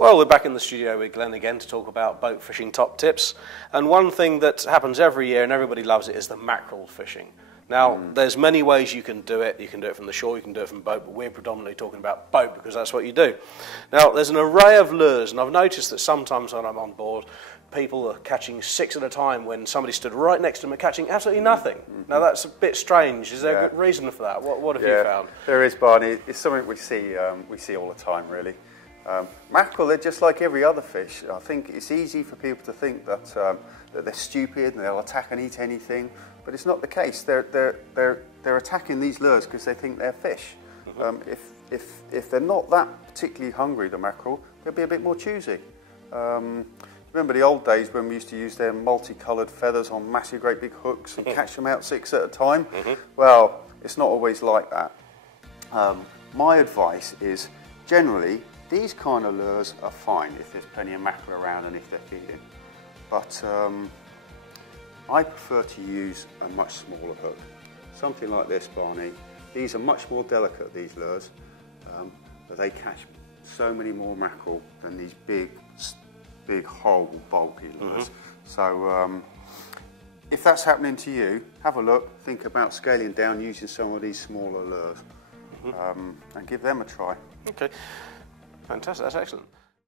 Well, we're back in the studio with Glen again to talk about boat fishing top tips. And one thing that happens every year and everybody loves it is the mackerel fishing. Now, there's many ways you can do it. You can do it from the shore, you can do it from boat, but we're predominantly talking about boat because that's what you do. Now, there's an array of lures, and I've noticed that sometimes when I'm on board, people are catching 6 at a time when somebody stood right next to them and catching absolutely nothing. Now, that's a bit strange. Is there a good reason for that? What have you found? There is, Barney. It's something we see all the time, really. Mackerel, they're just like every other fish. I think it's easy for people to think that, that they're stupid and they'll attack and eat anything, but it's not the case. They're attacking these lures because they think they're fish. If they're not that particularly hungry, the mackerel, they'll be a bit more choosy. Remember the old days when we used to use their multicoloured feathers on massive great big hooks and catch them out 6 at a time? Well, it's not always like that. My advice is, generally, these kind of lures are fine if there's plenty of mackerel around and if they're feeding. But I prefer to use a much smaller hook. Something like this, Barney. These are much more delicate, these lures, but they catch so many more mackerel than these big, horrible, bulky lures. So if that's happening to you, have a look, think about scaling down using some of these smaller lures and give them a try. Okay. Fantastic, that's excellent.